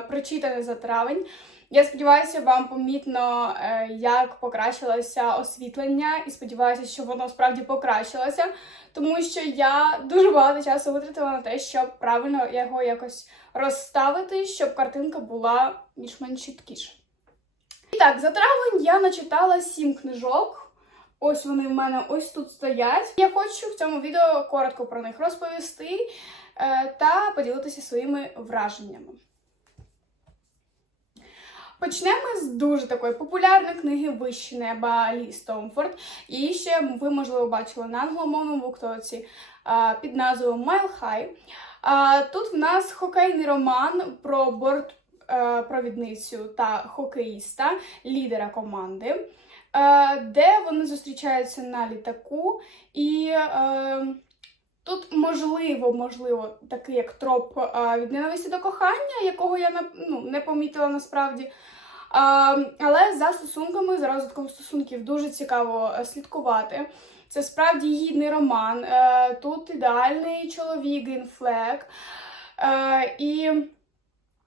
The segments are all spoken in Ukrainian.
прочитане за травень. Я сподіваюся, вам помітно, е, як покращилося освітлення, і сподіваюся, що воно справді покращилося, тому що я дуже багато часу витратила на те, щоб правильно його якось розставити, щоб картинка була більш-менш чіткіша. І так, за травень я начитала сім книжок. Ось вони в мене ось тут стоять. Я хочу в цьому відео коротко про них розповісти е, та поділитися своїми враженнями. Почнемо з дуже такої популярної книги Вище неба Лі Стомфорд. Її ще ви, можливо, бачили на англомовному буктоці а, під назвою High. А, Тут в нас хокейний роман про бортпровідницю та хокеїста, лідера команди, де вони зустрічаються на літаку і. Тут можливо, можливо, такий як троп а, від ненависті до кохання, якого я ну, не помітила насправді. А, але за стосунками, за розвитком стосунків дуже цікаво е, слідкувати. Це справді гідний роман. Е, тут ідеальний чоловік Грінфлек. І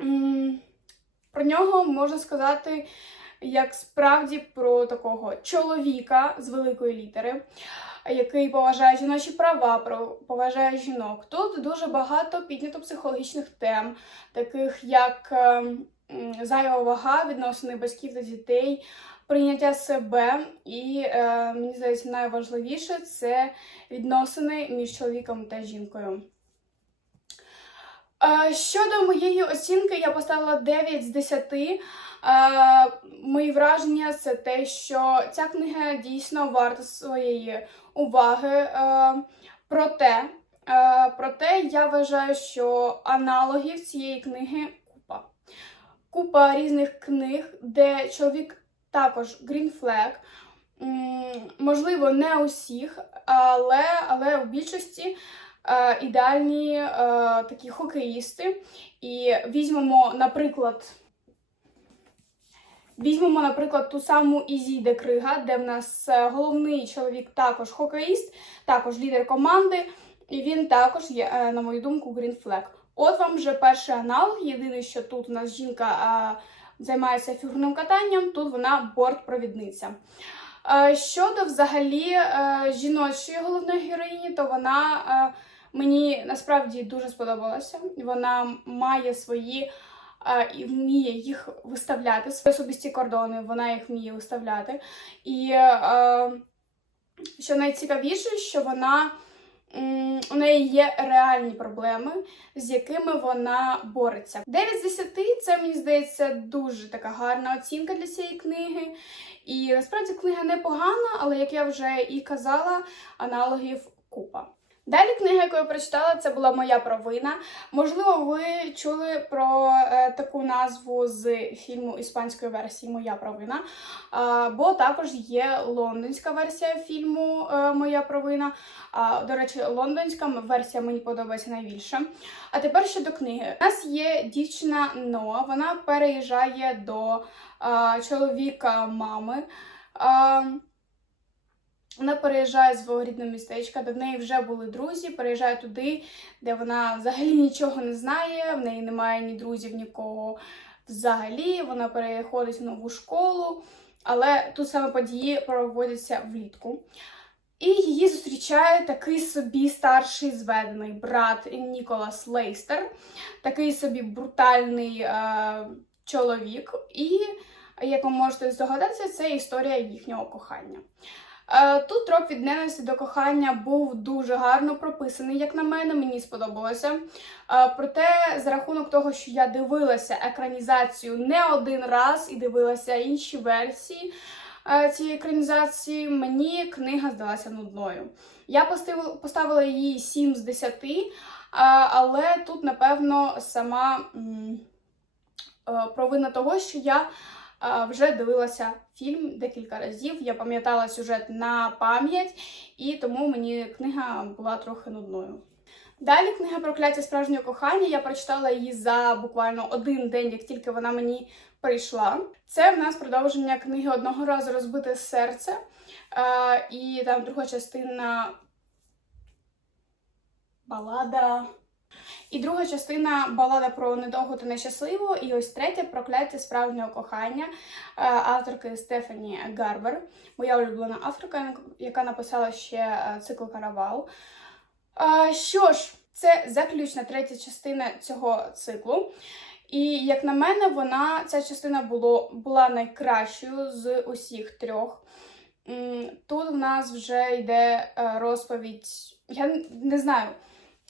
м, про нього можна сказати як справді про такого чоловіка з великої літери який поважає жіночі права, поважає жінок. Тут дуже багато піднято психологічних тем, таких як е, зайва вага, відносини батьків та дітей, прийняття себе, і е, мені здається, найважливіше це відносини між чоловіком та жінкою. Е, Щодо моєї оцінки, я поставила 9 з 10. Е, Мої враження це те, що ця книга дійсно варта своєї уваги. Е, Проте, е, проте я вважаю, що аналогів цієї книги купа. Купа різних книг, де чоловік також Green Flag. Можливо, не усіх, але, але в більшості ідеальні е, такі хокеїсти. І візьмемо, наприклад, візьмемо, наприклад, ту саму Ізіде Крига, де в нас е, головний чоловік також хокеїст, також лідер команди, і він також є, е, на мою думку, Flag. От вам вже перший аналог. Єдине, що тут у нас жінка е, займається фігурним катанням, тут вона бортпровідниця. Е, Щодо взагалі е, жіночої головної героїні, то вона е, мені насправді дуже сподобалася. Вона має свої і вміє їх виставляти, свої особисті кордони, вона їх вміє виставляти. І що найцікавіше, що вона. У неї є реальні проблеми, з якими вона бореться. 9 з 10 це мені здається дуже така гарна оцінка для цієї книги. І насправді книга непогана, але як я вже і казала, аналогів купа. Далі книга, яку я прочитала, це була моя провина. Можливо, ви чули про е, таку назву з фільму іспанської версії Моя провина. Бо також є лондонська версія фільму е, Моя провина. До речі, лондонська версія мені подобається найбільше. А тепер щодо книги. У нас є дівчина Ноа, вона переїжджає до а, чоловіка мами. Вона переїжджає з свого рідного містечка, де в неї вже були друзі, переїжджає туди, де вона взагалі нічого не знає, в неї немає ні друзів, нікого взагалі. Вона переходить в нову школу, але тут саме події проводяться влітку. І її зустрічає такий собі старший зведений брат Ніколас Лейстер, такий собі брутальний е, чоловік. І, як ви можете здогадатися, це історія їхнього кохання. Е, Тут троп від ненависті до кохання був дуже гарно прописаний, як на мене, мені сподобалося. Е, Проте, за рахунок того, що я дивилася екранізацію не один раз і дивилася інші версії е, цієї екранізації, мені книга здалася нудною. Я поставила, її 7 з 10, е, але тут, напевно, сама провина того, що я вже дивилася фільм декілька разів. Я пам'ятала сюжет на пам'ять, і тому мені книга була трохи нудною. Далі книга Прокляття справжнього кохання. Я прочитала її за буквально один день, як тільки вона мені прийшла. Це в нас продовження книги одного разу розбите серце. І там друга частина балада І друга частина балада про недовго та нещасливо. І ось третя прокляття справжнього кохання е, авторки Стефані Гарбер, моя улюблена авторка, яка написала ще е, цикл Каравал. Е, Що ж, це заключна третя частина цього циклу. І як на мене, вона ця частина було, була найкращою з усіх трьох. Тут в нас вже йде розповідь. Я не знаю.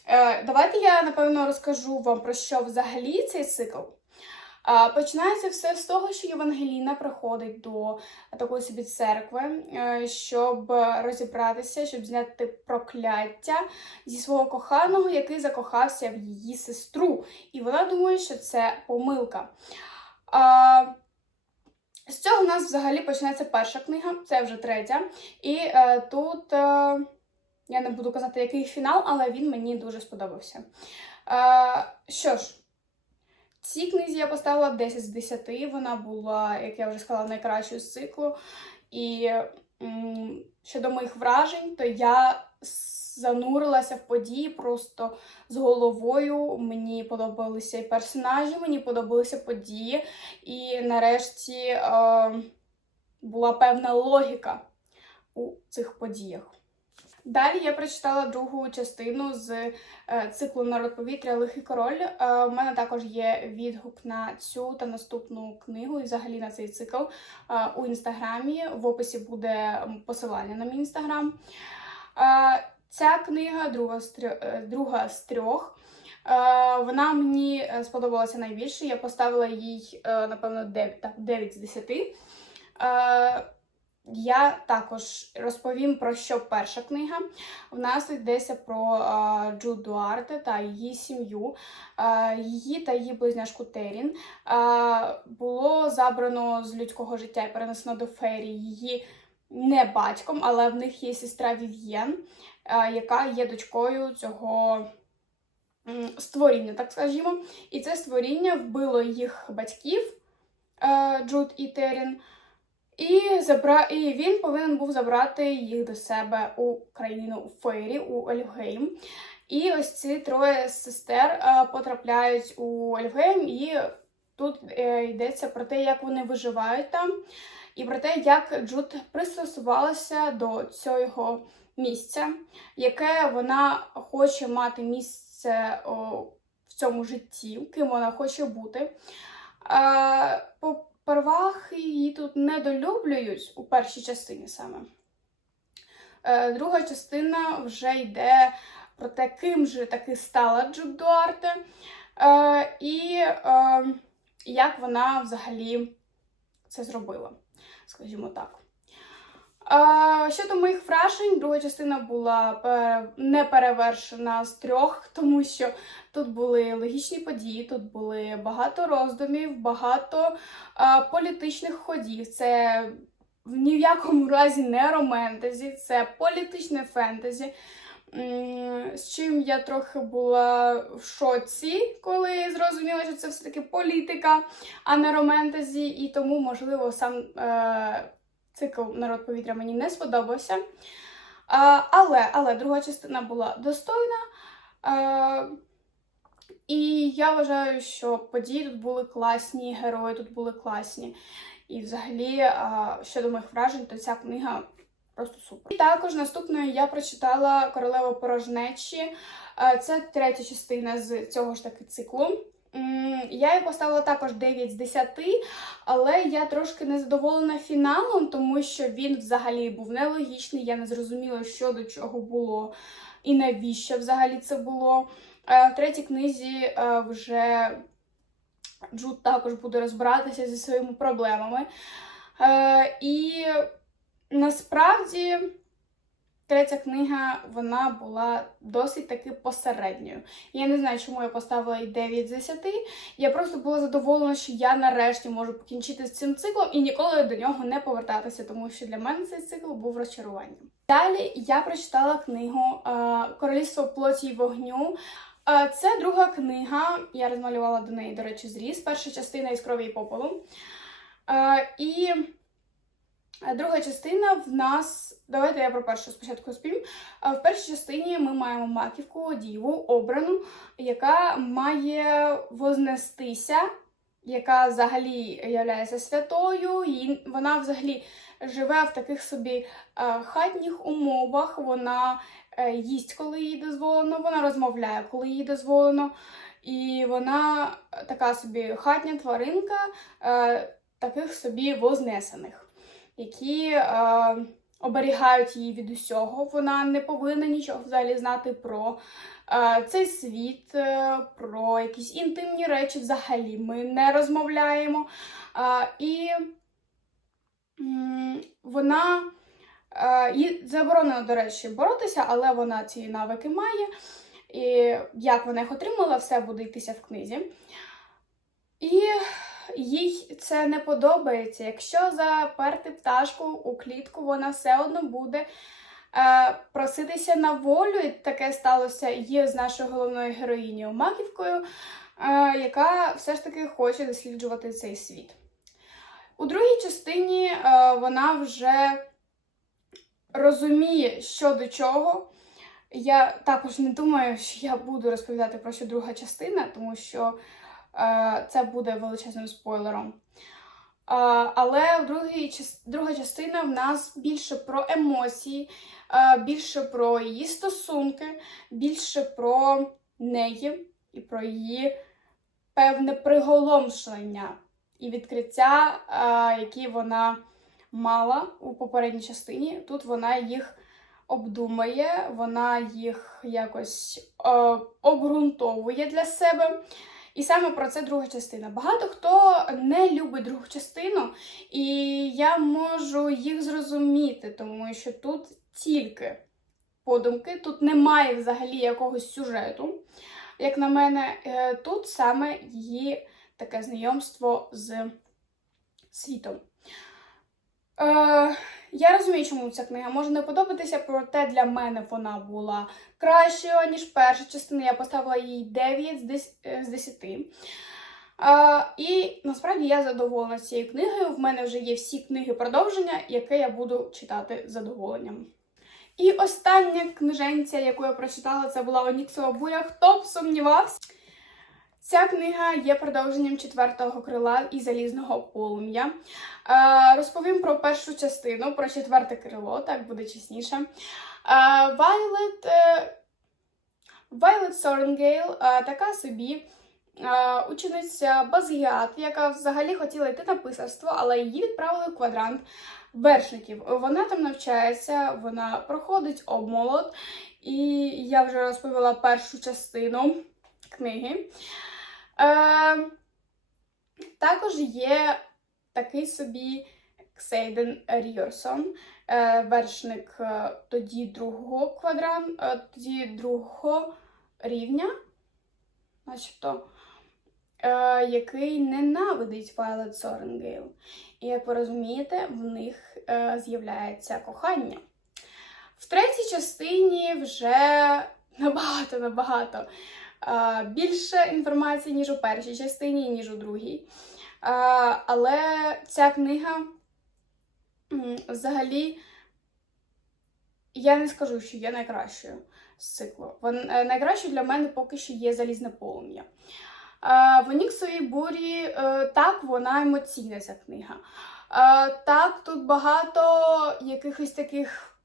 Е, Давайте я напевно розкажу вам про що взагалі цей цикл. Починається все з того, що Євангеліна приходить до такої собі церкви, е, щоб розібратися, щоб зняти прокляття зі свого коханого, який закохався в її сестру. І вона думає, що це помилка. З цього в нас взагалі починається перша книга, це вже третя. І е, тут е, я не буду казати, який фінал, але він мені дуже сподобався. Е, що ж, цій книзі я поставила 10 з 10. Вона була, як я вже сказала, найкращою з циклу. І м, щодо моїх вражень, то я занурилася в події просто з головою. Мені подобалися і персонажі, мені подобалися події. І нарешті е, була певна логіка у цих подіях. Далі я прочитала другу частину з е, циклу Народ повітря Лихий король. Е, у мене також є відгук на цю та наступну книгу, і взагалі на цей цикл е, у інстаграмі. В описі буде посилання на мій інстаграм. Е, ця книга, друга з трьох, друга з трьох. Е, Вона мені е, сподобалася найбільше. Я поставила їй, е, напевно, 9, так, 9 з 10. Я також розповім про що перша книга. В нас йдеться про е, Джу Дуарте та її сім'ю, Е, її та її близняшку Терін. Е, Було забрано з людського життя і перенесено до фері її не батьком, але в них є сестра Вів'єн, е, яка є дочкою цього створіння, так скажімо. І це створіння вбило їх батьків Джуд і Терін. І, забра... і він повинен був забрати їх до себе у країну у Фейрі, у Ельфгейм. І ось ці троє сестер е, потрапляють у Ельфгейм, і тут е, йдеться про те, як вони виживають там, і про те, як Джуд пристосувалася до цього місця, яке вона хоче мати місце в цьому житті, ким вона хоче бути. Первах її тут недолюблюють у першій частині саме. Е, друга частина вже йде про те, ким же таки стала Джуд Дуарте, е, і е, як вона взагалі це зробила, скажімо так. Щодо моїх вражень, друга частина була не перевершена з трьох, тому що тут були логічні події, тут були багато роздумів, багато політичних ходів. Це ні в якому разі не романтезі, це політичне фентезі. З чим я трохи була в шоці, коли зрозуміла, що це все-таки політика, а не романтезі, і тому, можливо, сам е, цикл Народ повітря мені не сподобався. Але, але друга частина була достойна. І я вважаю, що події тут були класні, герої тут були класні. І взагалі, щодо моїх вражень, то ця книга просто супер. І також наступною я прочитала Королеву порожнечі. Це третя частина з цього ж таки циклу. Я їй поставила також 9 з 10, але я трошки не задоволена фіналом, тому що він взагалі був нелогічний. Я не зрозуміла, що до чого було і навіщо взагалі це було. Е, В третій книзі е, вже Джуд також буде розбиратися зі своїми проблемами. Е, і насправді третя книга вона була досить таки посередньою. Я не знаю, чому я поставила їй 9 з 10. Я просто була задоволена, що я нарешті можу покінчити з цим циклом і ніколи до нього не повертатися, тому що для мене цей цикл був розчаруванням. Далі я прочитала книгу е, Королівство плоті й вогню. Е, Це друга книга. Я розмалювала до неї, до речі, зріз. Перша частина із крові і попелу. Е, І Е, Друга частина в нас. Давайте я про першу спочатку розповім. Е, В першій частині ми маємо маківку, діву, обрану, яка має вознестися, яка взагалі є святою, і вона взагалі живе в таких собі е, хатніх умовах. Вона е, їсть, коли їй дозволено, вона розмовляє, коли їй дозволено. І вона така собі хатня тваринка е, таких собі вознесених, які е, оберігають її від усього. Вона не повинна нічого взагалі знати про е, цей світ, е, про якісь інтимні речі взагалі ми не розмовляємо. Е, і м, вона е, їй заборонено, до речі, боротися, але вона ці навики має. І як вона їх отримала, все буде йтися в книзі. І їй це не подобається. Якщо заперти пташку у клітку, вона все одно буде е, проситися на волю. І таке сталося є з нашою головною героїнею Маківкою, е, яка все ж таки хоче досліджувати цей світ. У другій частині е, вона вже розуміє, що до чого. Я також не думаю, що я буду розповідати про що друга частина, тому що це буде величезним спойлером. Е, але в друга частина в нас більше про емоції, е, більше про її стосунки, більше про неї і про її певне приголомшлення і відкриття, е, які вона мала у попередній частині. Тут вона їх обдумає, вона їх якось е, обґрунтовує для себе. І саме про це друга частина. Багато хто не любить другу частину, і я можу їх зрозуміти, тому що тут тільки подумки, тут немає взагалі якогось сюжету. Як на мене, Е, тут саме її таке знайомство з світом. Е, я розумію, чому ця книга може не подобатися, проте для мене вона була кращою, ніж перша частина. Я поставила їй 9 з 10. е, з 10. Е, і насправді я задоволена цією книгою. В мене вже є всі книги продовження, яке я буду читати з задоволенням. І остання книженця, яку я прочитала, це була Оніксова буря. Хто б сумнівався? Ця книга є продовженням четвертого крила і залізного полум'я. Е, розповім про першу частину, про четверте крило, так буде чесніше. Violet Sorrengail е, така собі е, учениця базгіат, яка взагалі хотіла йти на писарство, але її відправили в квадрант вершників. Вона там навчається, вона проходить обмолот, і я вже розповіла першу частину книги. Е, також є такий собі Ксейден Ріорсон, е, вершник е, тоді другого квадран, е, тоді другого рівня, начебто, е, який ненавидить Вайлет Соренгейл. І як ви розумієте, в них е, з'являється кохання. В третій частині вже набагато-набагато більше інформації, ніж у першій частині, ніж у другій. Е, але ця книга взагалі я не скажу, що є найкращою з циклу. Е, найкращою для мене поки що є залізне полум'я. Е, в Оніксовій бурі е, так, вона емоційна ця книга. Е, так, тут багато якихось таких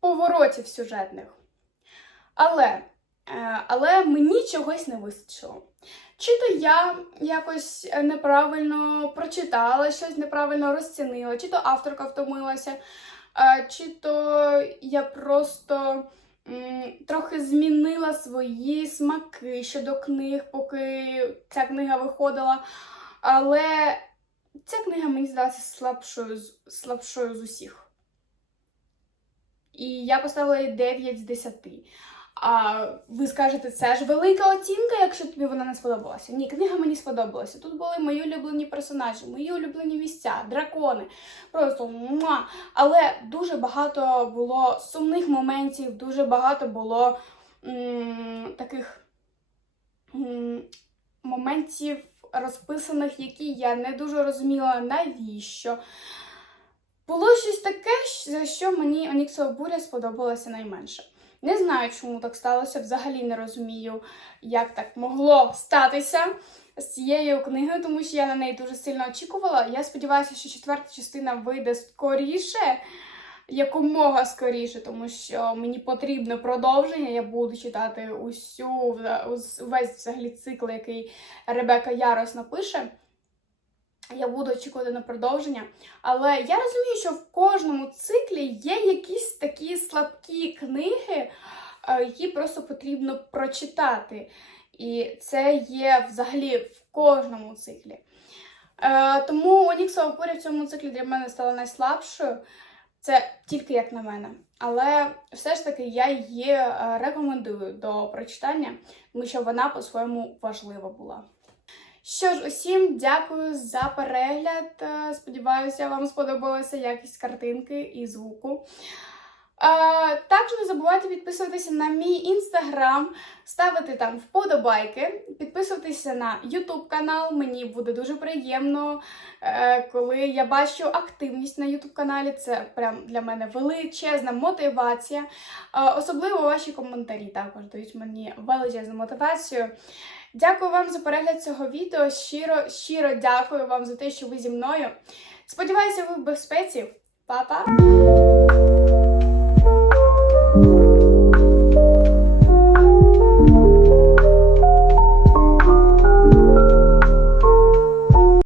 поворотів сюжетних. Але, е, але мені чогось не вистачило. Чи то я якось е, неправильно прочитала, щось неправильно розцінила, чи то авторка втомилася, е, чи то я просто трохи змінила свої смаки щодо книг, поки ця книга виходила. Але ця книга мені здалася слабшою, слабшою з усіх. І я поставила їй 9 з 10. А ви скажете, це ж велика оцінка, якщо тобі вона не сподобалася. Ні, книга мені сподобалася. Тут були мої улюблені персонажі, мої улюблені місця, дракони. Просто муа. Але дуже багато було сумних моментів, дуже багато було м- таких м- моментів розписаних, які я не дуже розуміла, навіщо. Було щось таке, за що мені Оніксова буря сподобалася найменше. Не знаю, чому так сталося, взагалі не розумію, як так могло статися з цією книгою, тому що я на неї дуже сильно очікувала. Я сподіваюся, що четверта частина вийде скоріше, якомога скоріше, тому що мені потрібно продовження. Я буду читати усю ус- весь взагалі цикл, який Ребека Ярос напише. Я буду очікувати на продовження. Але я розумію, що в кожному циклі є якісь такі слабкі книги, е, які просто потрібно прочитати. І це є взагалі в кожному циклі. Е, тому Оніксова буря в цьому циклі для мене стала найслабшою. Це тільки як на мене. Але все ж таки я її е, рекомендую до прочитання, тому що вона по-своєму важлива була. Що ж, усім дякую за перегляд. Е, Сподіваюся, вам сподобалася якість картинки і звуку. Е, Також не забувайте підписуватися на мій інстаграм, ставити там вподобайки, підписуватися на YouTube канал. Мені буде дуже приємно, е, коли я бачу активність на YouTube каналі. Це прям для мене величезна мотивація. Особливо ваші коментарі також дають мені величезну мотивацію. Дякую вам за перегляд цього відео. Щиро, щиро дякую вам за те, що ви зі мною. Сподіваюся, ви в безпеці. Па-па!